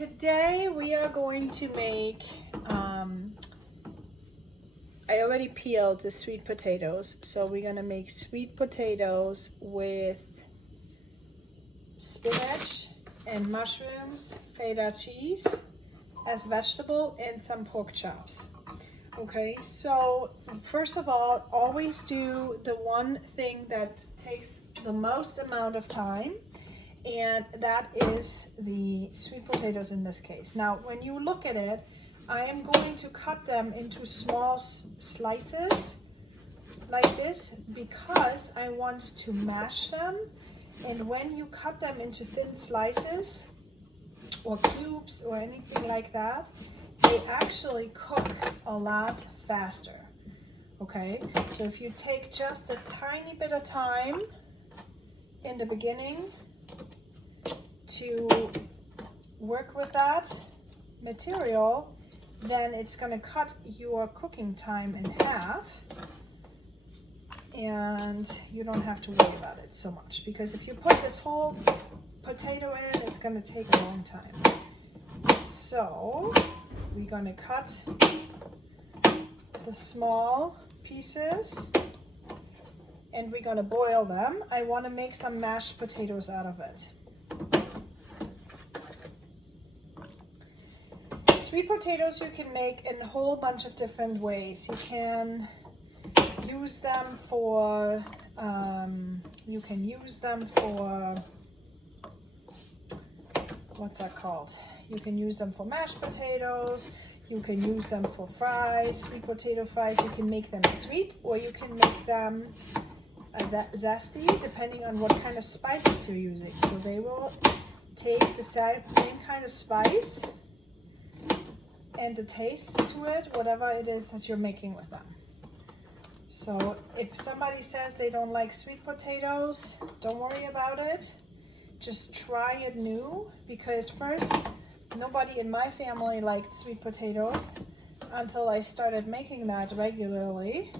today we are going to make, I already peeled the sweet potatoes, so we're gonna make sweet potatoes with spinach and mushrooms, feta cheese as vegetable, and some pork chops. Okay, so first of all, always do the one thing that takes the most amount of time, and that is the sweet potatoes in this case. Now, when you look at it, I am going to cut them into small slices like this because I want to mash them. And when you cut them into thin slices or cubes or anything like that, they actually cook a lot faster. Okay, so if you take just a tiny bit of time in the beginning to work with that material, then it's going to cut your cooking time in half, and you don't have to worry about it so much, because if you put this whole potato in, it's going to take a long time. So we're going to cut the small pieces and we're going to boil them. I want to make some mashed potatoes out of it. Sweet potatoes you can make in a whole bunch of different ways. You can use them for what's that called? You can use them for mashed potatoes. You can use them for fries, sweet potato fries. You can make them sweet, or you can make them zesty, depending on what kind of spices you're using. So they will take the same kind of spice and the taste to it, whatever it is that you're making with them. So if somebody says they don't like sweet potatoes, don't worry about it. Just try it new, because first, nobody in my family liked sweet potatoes until I started making that regularly.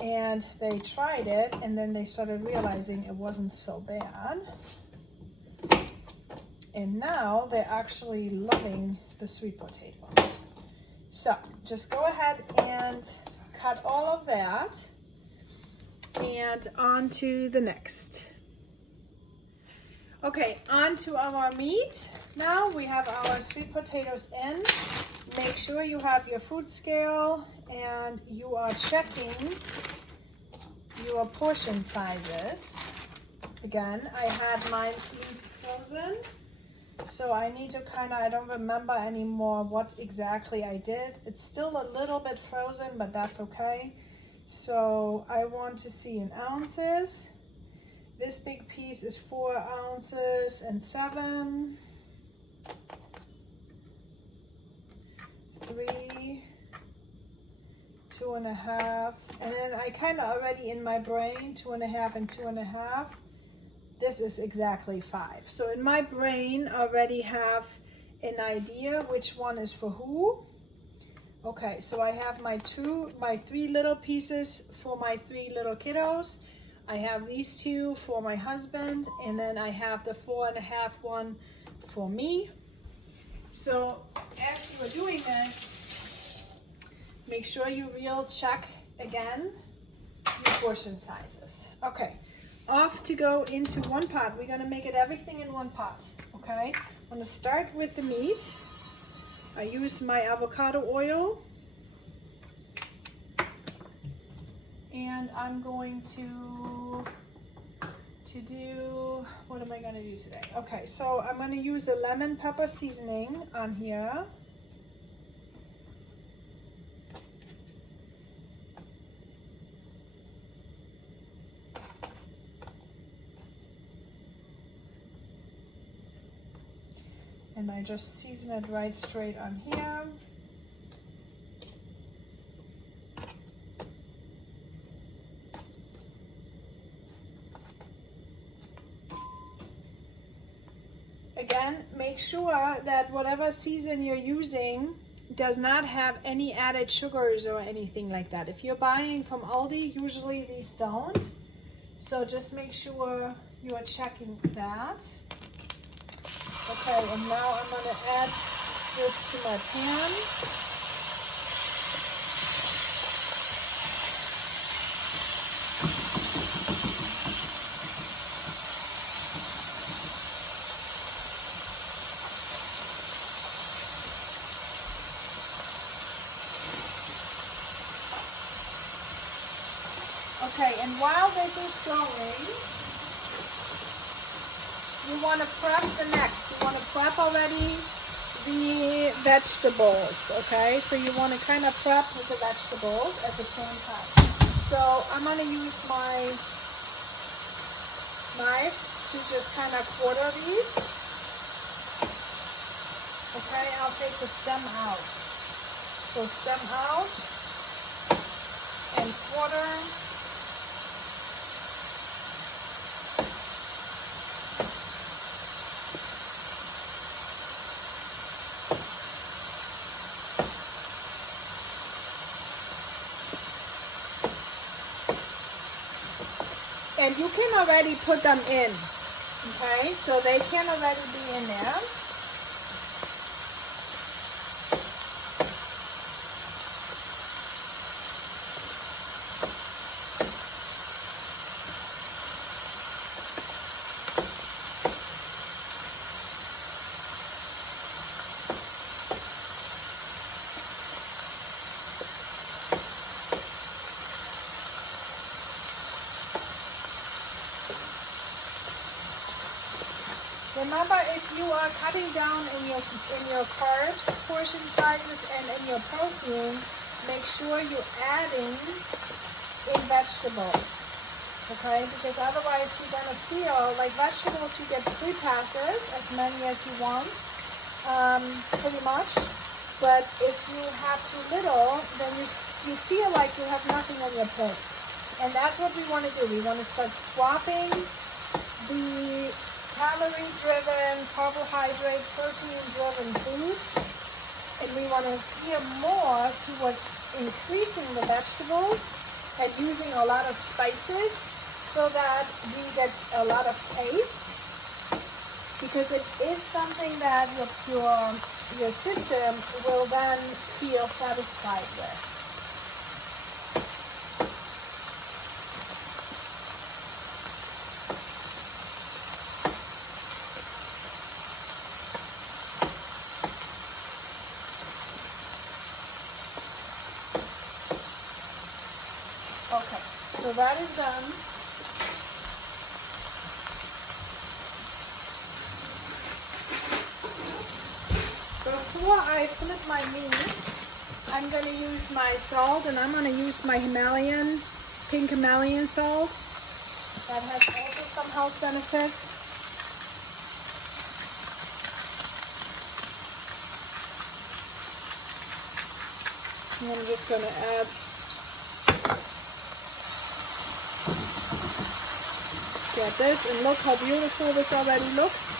And they tried it, and then they started realizing it wasn't so bad. And now they're actually loving the sweet potatoes. So just go ahead and cut all of that, and on to the next. Okay, on to our meat. Now we have our sweet potatoes in. Make sure you have your food scale and you are checking your portion sizes. Again, I had mine cleaned frozen, so I need to I don't remember anymore what exactly I did. It's still a little bit frozen, but that's okay. So I want to see in ounces. This big piece is 4 ounces and 7. 3, 2.5, and then I kind of already in my brain 2.5 and 2.5. This is exactly 5. So in my brain already have an idea which one is for who. Okay, so I have my 3 little pieces for my 3 little kiddos. I have these 2 for my husband, and then I have the 4.5 one for me. So as you are doing this, make sure you check again your portion sizes. Okay, off to go into one pot. We're gonna make it everything in one pot. Okay, I'm gonna start with the meat. I use my avocado oil, and I'm going to do, what am I going to do today? Okay, so I'm going to use a lemon pepper seasoning on here. And I just season it right straight on here. Again, make sure that whatever season you're using does not have any added sugars or anything like that. If you're buying from Aldi, usually these don't. So just make sure you are checking that. Okay, and now I'm going to add this to my pan. Okay, and while this is going, you want to prep the next. You want to prep already the vegetables, okay? So you want to kind of prep with the vegetables at the same time. So I'm going to use my knife to just kind of quarter these. Okay, I'll take the stem out. So stem out and quarter. And you can already put them in, okay? So they can already be in there. Remember, if you are cutting down in your carbs portion sizes and in your protein, make sure you're adding in vegetables, okay? Because otherwise you're gonna feel like vegetables, you get 3 passes, as many as you want, pretty much. But if you have too little, then you feel like you have nothing on your plate. And that's what we want to do. We want to start swapping the calorie-driven, carbohydrate, protein-driven foods, and we want to veer more towards increasing the vegetables and using a lot of spices so that we get a lot of taste, because it is something that your system will then feel satisfied with. Okay, so that is done. Before I flip my meat, I'm going to use my salt, and I'm going to use my pink Himalayan salt. That has also some health benefits. And I'm just going to add this, and look how beautiful this already looks.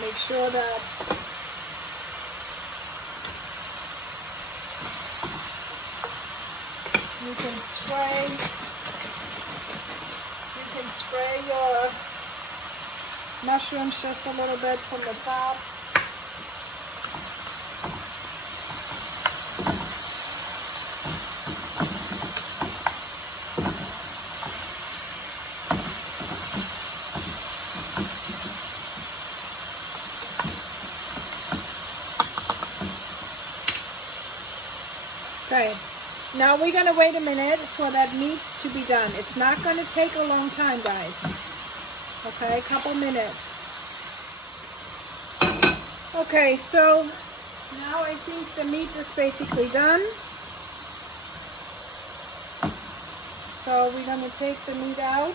Make sure that you can spray your mushrooms just a little bit from the top. Okay. Now we're going to wait a minute for that meat to be done. It's not going to take a long time, guys. Okay, a couple minutes. Okay, so now I think the meat is basically done. So we're going to take the meat out.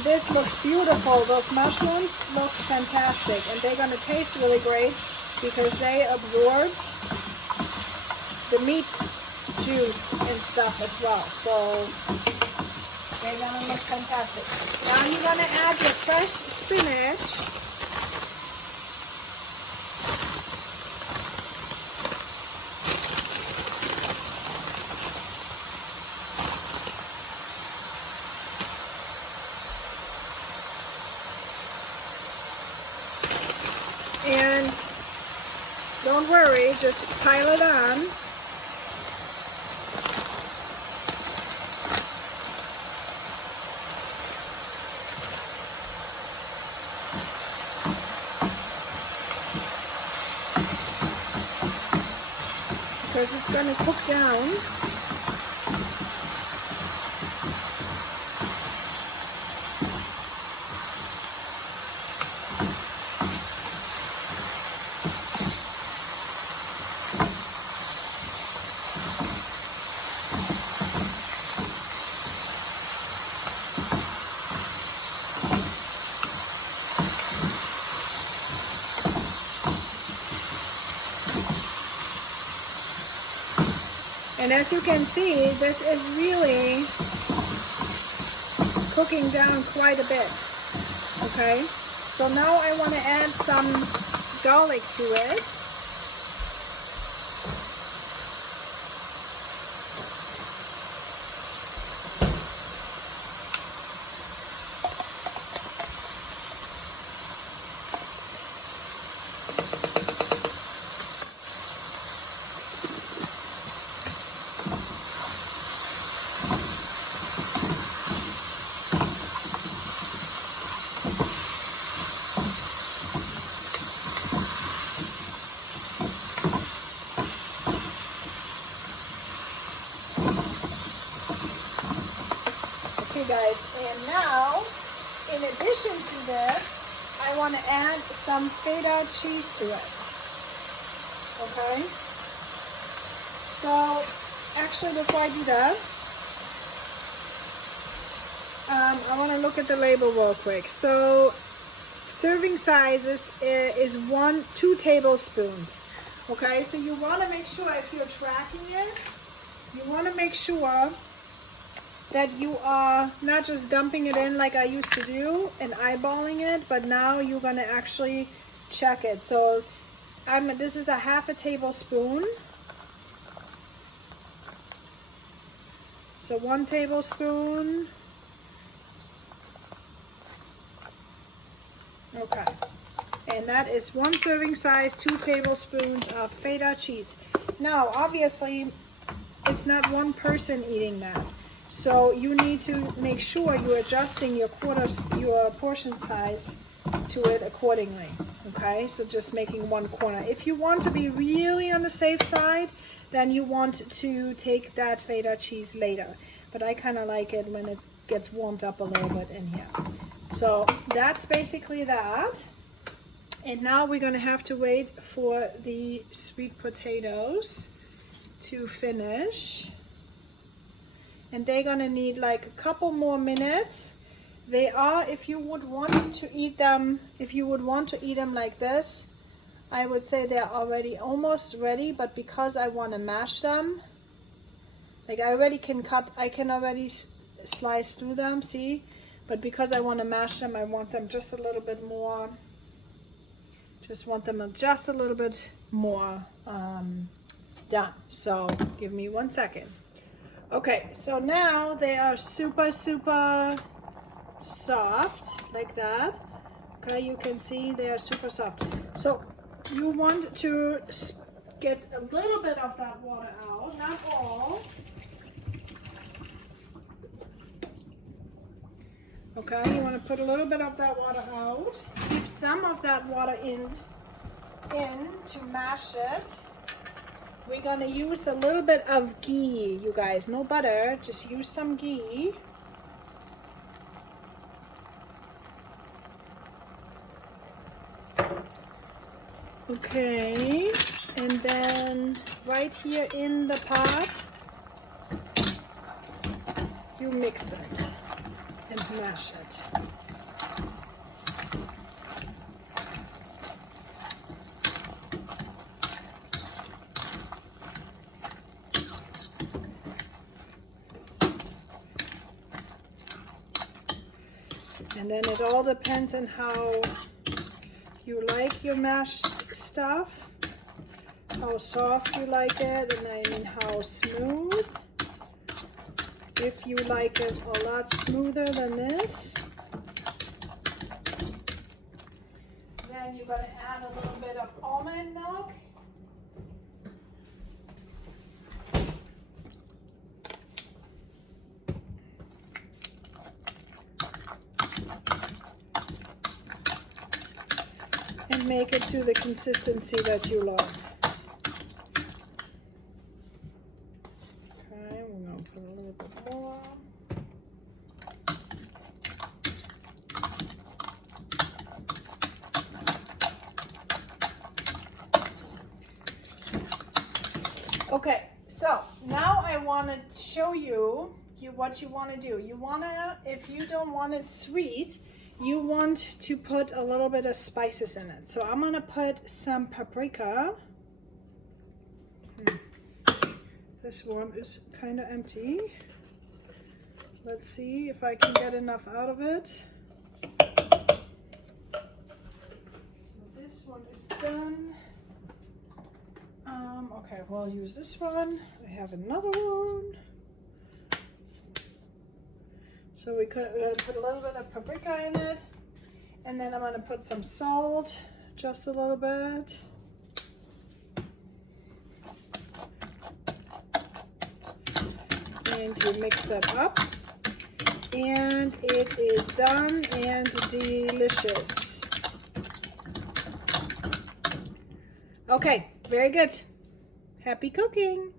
And this looks beautiful. Those mushrooms look fantastic. And they're going to taste really great because they absorbed the meat juice and stuff as well. So they're going to look fantastic. Now you're going to add your fresh spinach. And don't worry, just pile it on. Because it's going to cook down. And as you can see, this is really cooking down quite a bit, okay? So now I want to add some garlic to it. Guys, and now in addition to this, I want to add some feta cheese to it. Okay, so actually before I do that, I want to look at the label real quick. So serving sizes is 2 tablespoons. Okay, so you want to make sure, if you're tracking it, you want to make sure that you are not just dumping it in like I used to do and eyeballing it, but now you're gonna actually check it. So this is a 1/2 tablespoon. So 1 tablespoon. Okay. And that is 1 serving size, 2 tablespoons of feta cheese. Now, obviously, it's not one person eating that. So you need to make sure you're adjusting your portion size to it accordingly. Okay, so just making 1 corner. If you want to be really on the safe side, then you want to take that feta cheese later. But I kind of like it when it gets warmed up a little bit in here. So that's basically that. And now we're going to have to wait for the sweet potatoes to finish. And they're gonna need like a couple more minutes. They are, if you would want to eat them like this, I would say they're already almost ready, but because I want to mash them, like I can already slice through them, see? But because I want to mash them, I want them just a little bit more, just a little bit more done. So give me 1 second. Okay, so now they are super soft, like that. Okay, you can see they are super soft. So you want to get a little bit of that water out, not all. Okay, you want to put a little bit of that water out. Keep some of that water in to mash it. We're gonna use a little bit of ghee, you guys. No butter, just use some ghee. Okay, and then right here in the pot, you mix it and mash it. And it all depends on how you like your mashed stuff, how soft you like it, and I mean how smooth. If you like it a lot smoother than this, then you're going to add a little bit of almond milk. And make it to the consistency that you love. Okay, we're going to put a little bit more. Okay, so now I want to show you what you want to do. You want to, if you don't want it sweet, you want to put a little bit of spices in it. So I'm going to put some paprika. This one is kind of empty. Let's see if I can get enough out of it. So this one is done. Okay, we'll use this one. I have another one. So we could put a little bit of paprika in it. And then I'm going to put some salt, just a little bit. And you mix that up. And it is done and delicious. Okay, very good. Happy cooking!